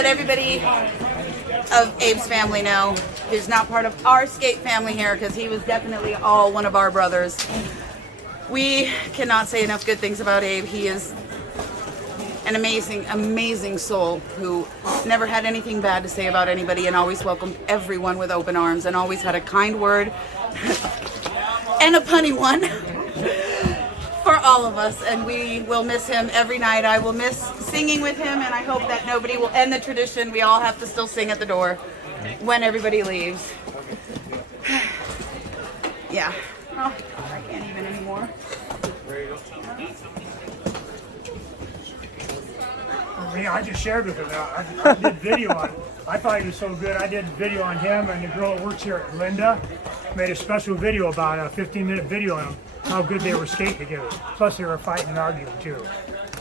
let everybody of Abe's family know who's not part of our skate family here, because he was definitely all one of our brothers. We cannot say enough good things about Abe. He is an amazing, amazing soul who never had anything bad to say about anybody and always welcomed everyone with open arms and always had a kind word and a punny one for all of us. And we will miss him every night. I will miss singing with him, and I hope that nobody will end the tradition. We all have to still sing at the door when everybody leaves. Yeah. Oh, I can't even anymore. I just shared with him. I did video on. I thought he was so good. I did video on him, and the girl that works here, Linda, made a special video about a 15-minute video on him, how good they were skating together. Plus, they were fighting and arguing too.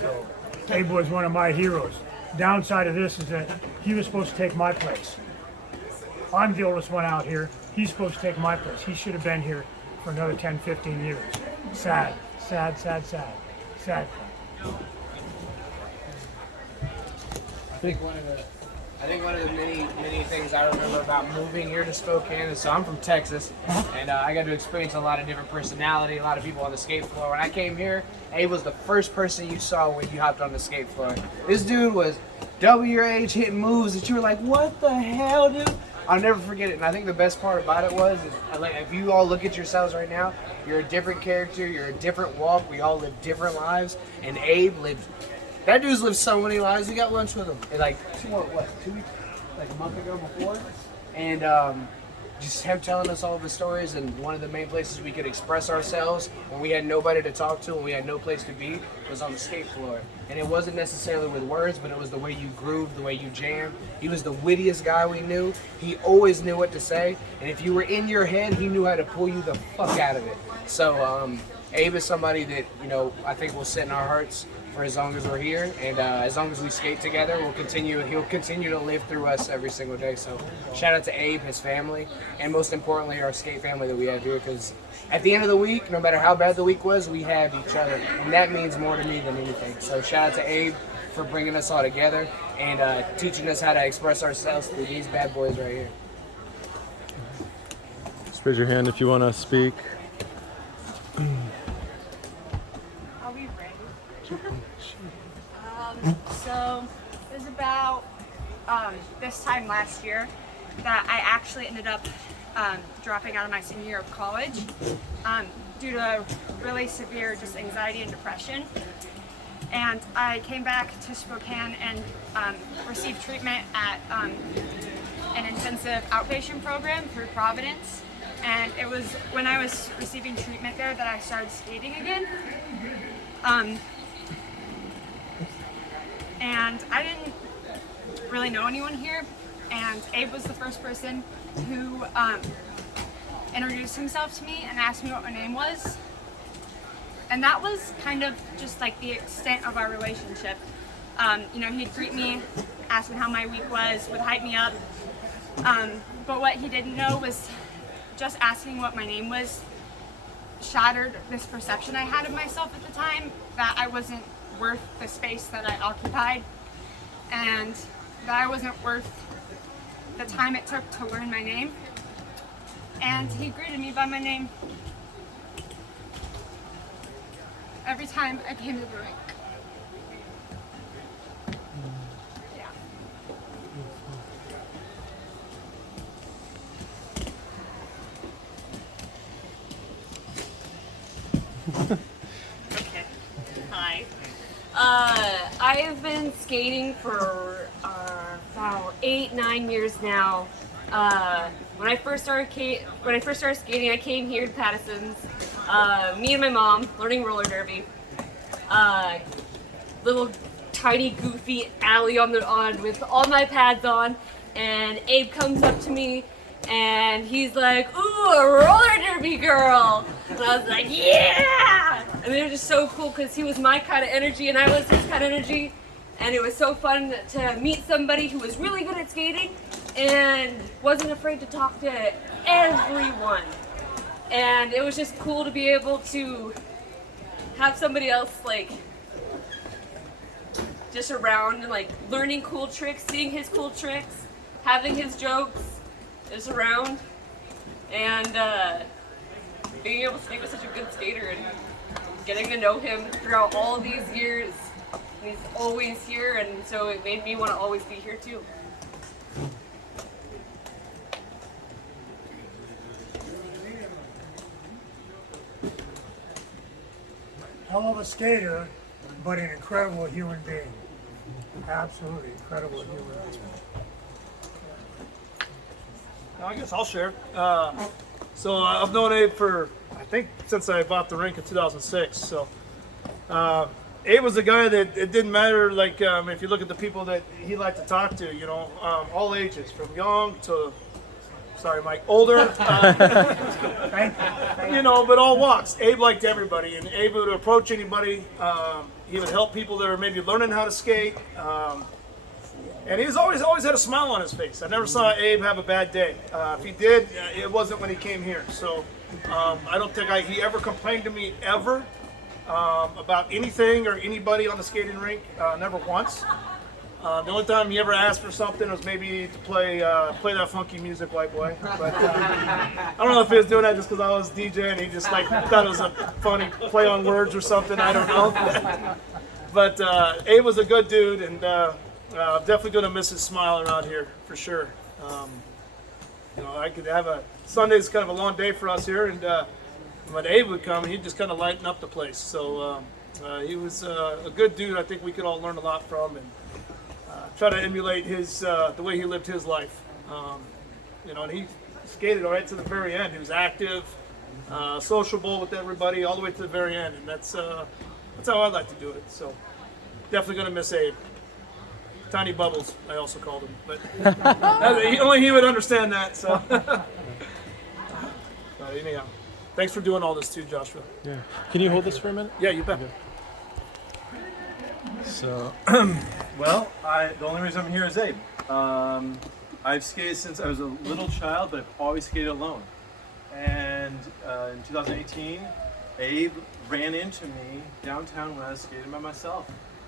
So, Abe was one of my heroes. Downside of this is that he was supposed to take my place. I'm the oldest one out here. He's supposed to take my place. He should have been here for another 10, 15 years. Sad, sad, sad, sad, sad. I think one of the many things I remember about moving here to Spokane is, so I'm from Texas, and I got to experience a lot of different personality, a lot of people on the skate floor. When I came here, Abe was the first person you saw when you hopped on the skate floor. This dude was double your age, hitting moves that you were like, what the hell, dude? I'll never forget it. And I think the best part about it was, if you all look at yourselves right now, you're a different character, you're a different walk, we all live different lives, and Abe lived. That dude's lived so many lives. We got lunch with him like 2 weeks, like a month ago before, and just him telling us all of his stories. And one of the main places we could express ourselves when we had nobody to talk to, when we had no place to be, was on the skate floor. And it wasn't necessarily with words, but it was the way you grooved, the way you jammed. He was the wittiest guy we knew. He always knew what to say, and if you were in your head, he knew how to pull you the fuck out of it. So Abe is somebody that, I think will sit in our hearts for as long as we're here, and as long as we skate together, he'll continue to live through us every single day. So shout out to Abe, his family, and most importantly our skate family that we have here, because at the end of the week, no matter how bad the week was, we have each other, and that means more to me than anything. So shout out to Abe for bringing us all together and teaching us how to express ourselves through these bad boys right here. Just raise your hand if you want to speak. Are we ready? So it was about this time last year that I actually ended up dropping out of my senior year of college due to really severe just anxiety and depression. And I came back to Spokane and received treatment at an intensive outpatient program through Providence. And it was when I was receiving treatment there that I started skating again. And I didn't really know anyone here, and Abe was the first person who introduced himself to me and asked me what my name was. And that was kind of just like the extent of our relationship. He'd greet me, ask me how my week was, would hype me up. But what he didn't know was just asking what my name was shattered this perception I had of myself at the time, that I wasn't worth the space that I occupied, and that I wasn't worth the time it took to learn my name. And he greeted me by my name every time I came to the rink. Okay. Hi. I have been skating for about 8-9 years now. When I first started skating, I came here to Pattison's. Me and my mom learning roller derby. Little tiny goofy alley on with all my pads on, and Abe comes up to me and he's like, "Ooh, a roller derby girl!" And I was like, "Yeah!" And it was just so cool because he was my kind of energy and I was his kind of energy, and it was so fun to meet somebody who was really good at skating and wasn't afraid to talk to everyone. And it was just cool to be able to have somebody else like just around and like learning cool tricks, seeing his cool tricks, having his jokes, just around, and being able to skate with such a good skater and getting to know him throughout all these years. He's always here, and so it made me want to always be here too. Hell of a skater, but an incredible human being. Absolutely incredible human being. I guess I'll share. So I've known Abe for, I think, since I bought the rink in 2006. So Abe was a guy that it didn't matter, like, if you look at the people that he liked to talk to, you know, all ages, from young to, sorry, Mike, older, you know, but all walks. Abe liked everybody, and Abe would approach anybody. He would help people that are maybe learning how to skate. And he's always had a smile on his face. I never saw Abe have a bad day. If he did, it wasn't when he came here. So I don't think he ever complained to me ever about anything or anybody on the skating rink, never once. The only time he ever asked for something was maybe to play that funky music, white boy. But I don't know if he was doing that just because I was DJ and he just like thought it was a funny play on words or something. I don't know. But Abe was a good dude, and definitely gonna miss his smile around here for sure. You know, I could have Sunday's kind of a long day for us here, and when Abe would come, he'd just kind of lighten up the place. So he was a good dude. I think we could all learn a lot from, and try to emulate his the way he lived his life. You know, and he skated right to the very end. He was active, sociable with everybody, all the way to the very end, and that's how I'd like to do it. So definitely gonna miss Abe. Tiny Bubbles, I also called him, but only he would understand that. So, but anyhow, thanks for doing all this too, Joshua. Yeah. Can you hold this for a minute? Yeah, you bet. Okay. So, well, the only reason I'm here is Abe. I've skated since I was a little child, but I've always skated alone. And in 2018, Abe ran into me downtown when I was skating by myself.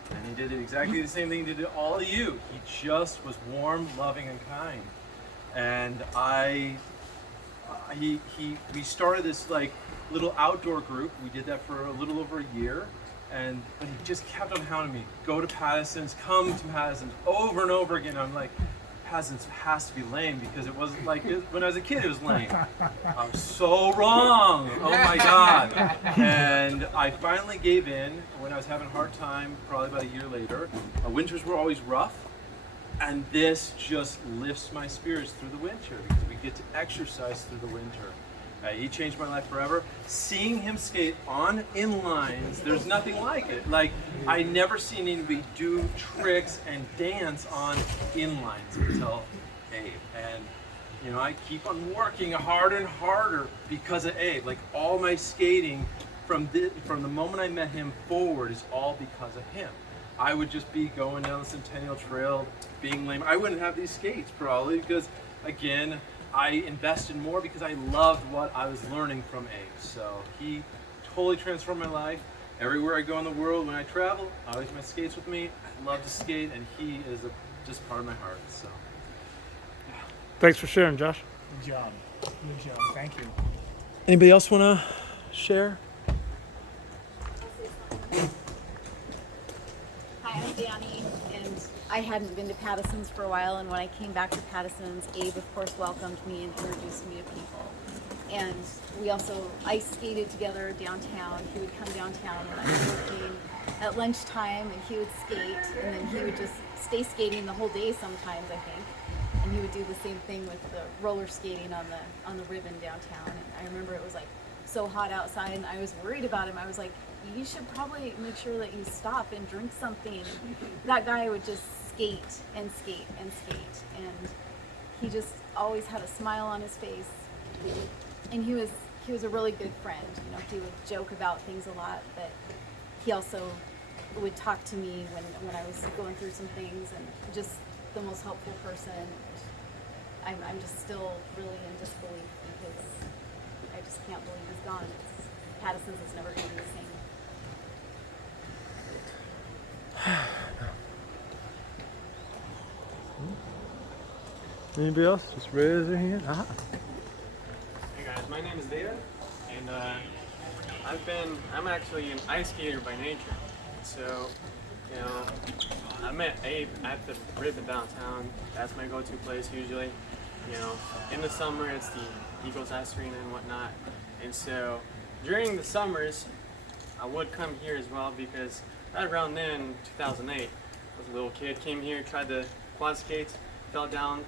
And he did exactly the same thing he did to all of you. He just was warm, loving, and kind. And we started this like little outdoor group. We did that for a little over a year. But he just kept on hounding me, go to Pattison's, come to Pattison's, over and over again. I'm like, Pattison's has to be lame, because it wasn't like when I was a kid, it was lame. I was so wrong. Oh my God. And I finally gave in when I was having a hard time, probably about a year later. Winters were always rough. And this just lifts my spirits through the winter, because we get to exercise through the winter. He changed my life forever. Seeing him skate on inlines, there's nothing like it. Like, I never seen anybody do tricks and dance on inlines until Abe. And, you know, I keep on working harder and harder because of Abe. Like, all my skating from the moment I met him forward is all because of him. I would just be going down the Centennial Trail, being lame. I wouldn't have these skates probably because, again, I invested more because I loved what I was learning from Abe. So he totally transformed my life. Everywhere I go in the world, when I travel, I always have my skates with me. I love to skate, and he is just part of my heart. So, yeah. Thanks for sharing, Josh. Good job. Good job. Thank you. Anybody else want to share? Hi, I'm Danny, and I hadn't been to Pattison's for a while, and when I came back to Pattison's, Abe, of course, welcomed me and introduced me to people. And we also ice skated together downtown. He would come downtown when I was working at lunchtime, and he would skate, and then he would just stay skating the whole day sometimes, I think. And he would do the same thing with the roller skating on the ribbon downtown. And I remember it was like so hot outside, and I was worried about him. I was like, you should probably make sure that you stop and drink something. That guy would just skate and skate and skate, and he just always had a smile on his face. And he was a really good friend. You know, he would joke about things a lot, but he also would talk to me when I was going through some things, and just the most helpful person. I'm just still really in disbelief because I just can't believe he's gone. Pattison's is never going to be the same. Anybody else? Just raise your hand. Ah. Hey guys, my name is David, and I'm actually an ice skater by nature. So, you know, I met Abe at the Ribbon downtown. That's my go-to place usually. You know, in the summer it's the Eagles Ice Arena and whatnot. And so, during the summers, I would come here as well because right around then, 2008, I was a little kid, came here, tried the quad skates, fell down,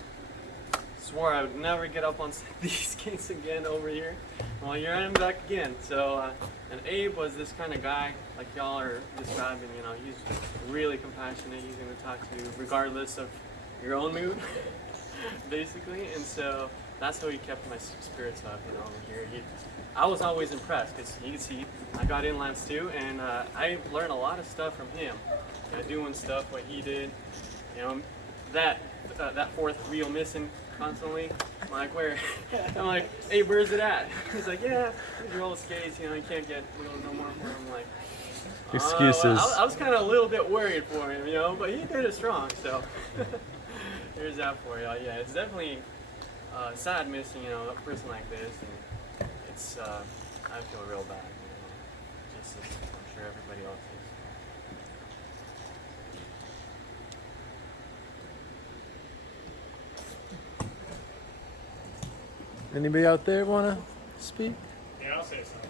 swore I would never get up on these skates again over here. Well, here I am back again. So, and Abe was this kind of guy, like y'all are describing, you know, he's really compassionate. He's going to talk to you regardless of your own mood, basically. And so that's how he kept my spirits up, you know, over here. I was always impressed because you can see I got inlines too, and I learned a lot of stuff from him. You know, doing stuff what he did, you know, that fourth wheel missing constantly. I'm like, where? I'm like, hey, where's it at? He's like, yeah, these are old skates, you know, you can't get wheels no more for them. I'm like, Excuses. Well, I was kind of a little bit worried for him, you know, but he did it strong, so here's that for you. Yeah, it's definitely sad missing, you know, a person like this, and it's, I feel real bad, you know, just as I'm sure everybody else is. Anybody out there want to speak? Yeah, I'll say something.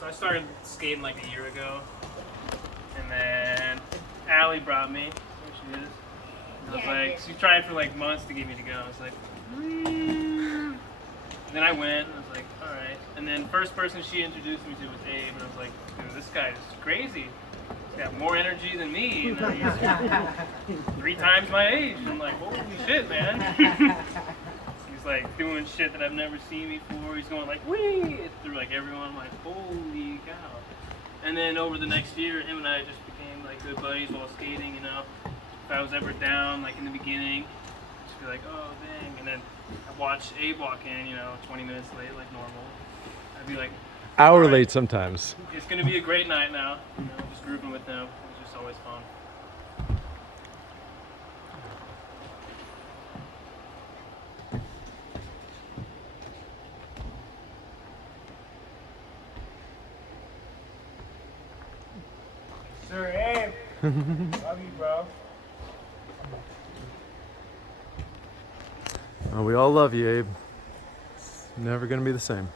So I started skating like a year ago, and then Allie brought me. There she is. I was like, she tried for like months to get me to go. I was like, And then I went, and I was like, all right. And then first person she introduced me to was Abe, and I was like, dude, this guy is crazy. He's got more energy than me. You know, he's 3 times my age. And I'm like, holy shit, man. He's like doing shit that I've never seen before. He's going like, wee, through like everyone. I'm like, holy cow. And then over the next year, him and I just became like good buddies while skating, you know. If I was ever down, like in the beginning, just be like, oh, dang. And then I watch Abe walk in, you know, 20 minutes late, like normal. I'd be like, Hour all right, late sometimes. it's going to be a great night now. You know, just grouping with them. It's just always fun. Sir Abe. Love you, bro. Well, we all love you, Abe. It's never going to be the same.